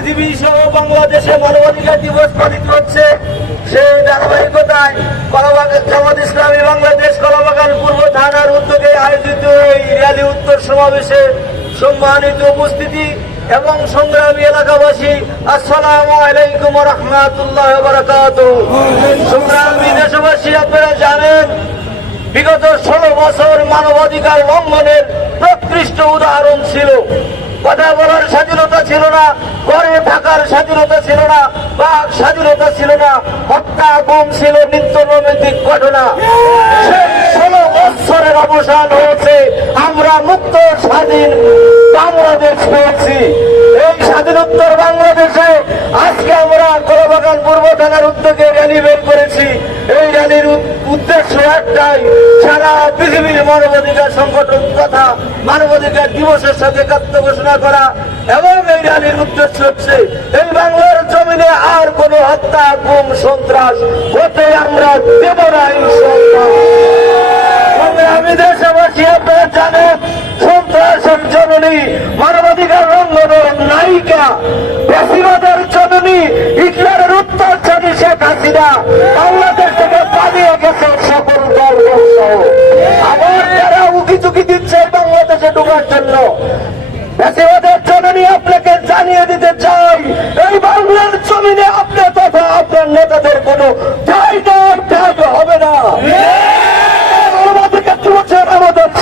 পৃথিবী সহ বাংলাদেশে মানবাধিকার দিবস পালিত হচ্ছে। সেই ধারাবাহিকতায় কলাবাগান জামাত ইসলামী বাংলাদেশ কলাবাগান পূর্ব থানার উদ্যোগে আয়োজিত এই র্যালি উত্তর সমাবেশে সম্মানিত উপস্থিতি এবং সংগ্রামী এলাকাবাসী, আসসালামু আলাইকুম রহমতুল্লাহ বারাকাত সংগ্রামী দেশবাসী, আপনারা জানেন, বিগত ষোলো বছর মানবাধিকার লঙ্ঘনের প্রকৃষ্ট উদাহরণ ছিল। কথা বলার স্বাধীনতা ছিল না, ঘরে থাকার স্বাধীনতা ছিল না, বাক স্বাধীনতা ছিল না, হত্যা, গুম ছিল, নিত্য নৈমিত্তিক ঘটনা। ষোলো অবসান হয়েছে, আমরা মুক্ত, স্বাধীন বাংলাদেশ পেয়েছি। এই স্বাধীনোত্তর বাংলাদেশে আজকে আমরা কলাবাগান পূর্ব থানার উদ্যোগে র্যালি বের উদ- একটাই সারা পৃথিবীর মানবাধিকার সংগঠন তথা মানবাধিকার দিবসের সাথে একাত্ম ঘোষণা করা এবং এই র্যালির উদ্দেশ্য হচ্ছে, এই বাংলার জমিনে আর কোনো হত্যা, গুম, সন্ত্রাস হতে আমরা দেব না, ইনশাআল্লাহ। তবে আমি দেশবাসী, আপনারা জানেন সন্ত্রাসের জননী জানিয়ে দিতে চাই। এই বাংলার জমিনে আপনার তথা আপনার নেতাদের কোনো হবে না।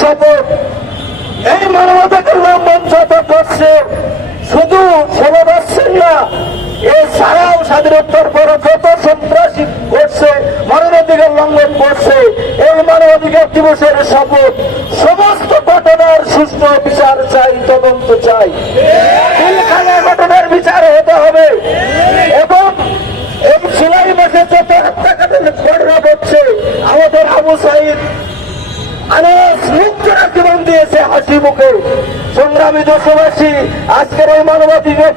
শপথ। মানবাধিকার লঙ্ঘন করছে। এই দিবসের শপথ। সমস্ত ঘটনার সুস্থ বিচার চাই, তদন্ত চাই। হতে হবে। এবং এই জুলাই মাসে যত ঘটনা ঘটছে আমাদের আবু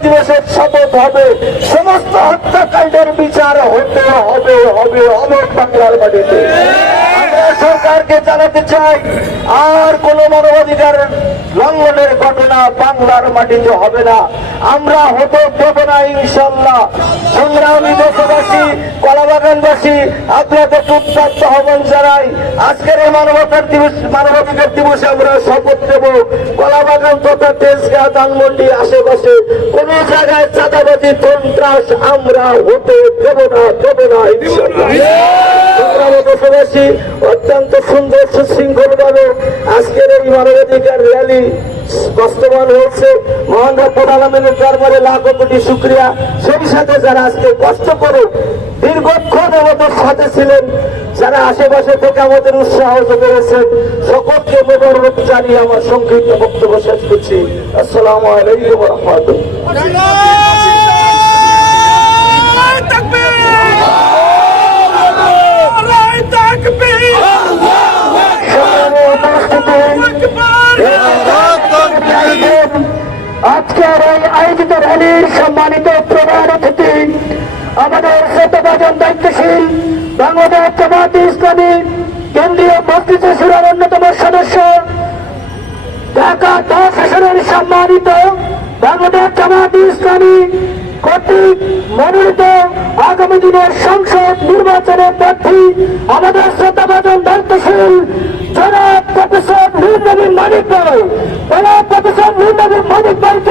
দিবসের শপথ হবে। সমস্ত হত্যাকাণ্ডের বিচার হতে হবে হবে হবে বাংলার মাটিতে। আমরা সরকারকে জানাতে চাই, আর কোন মানবাধিকার লঙ্ঘনের ঘটনা বাংলার মাটিতে হবে না। আমরা হতে দেব না ইনশাল্লাহ সংগ্রামী দেশবাসী, কলাবাগানবাসী, আপনাদের উত্তাপ্ত আহ্বান জানাই, আজকের এই মানবতার দিবস মানবাধিকার দিবসে আমরা শপথ নেব। কলাবাগান তথা তেজগাঁ ধানমন্ডি আশেপাশে কোন জায়গায় চাঁদাবাজি, সন্ত্রাস আমরা হতে দেব না দেব না ইনশাল্লাহ অত্যন্ত সুন্দর আজকের এই মানবাধিকার র্যালি বাস্তবায়ন দরবারে কোটি সেই সাথে যারা আজকে কষ্ট করে দীর্ঘক্ষণ আমাদের সাথে ছিলেন, যারা আশেপাশে থেকে আমাদের উৎসাহ করেছেন সকলকে জানিয়ে আমার সংক্ষিপ্ত বক্তব্য শেষ করছি। আসসালামু আলাইকুম রহমতুল্লাহ। আজকের এই আয়োজিত র্যালির সম্মানিত প্রধান অতিথি, আমাদের শ্রদ্ধাভাজন দায়িত্বশীল বাংলাদেশ জামাত ইসলামী কেন্দ্রীয় মন্ত্রিত্ব সুরার অন্যতম সদস্য, ঢাকা দশ আসনের সম্মানিত বাংলাদেশ জামাত ইসলামী কর্তৃক মনোনীত আগামী দিনের সংসদ নির্বাচনের প্রার্থী, আমাদের শ্রদ্ধাভাজন দায়িত্বশীল জনাব প্রফেসর মীর নবীন মানিক ভাই। জনাব প্রফেসর মীর নবীন মানিক ভাইকে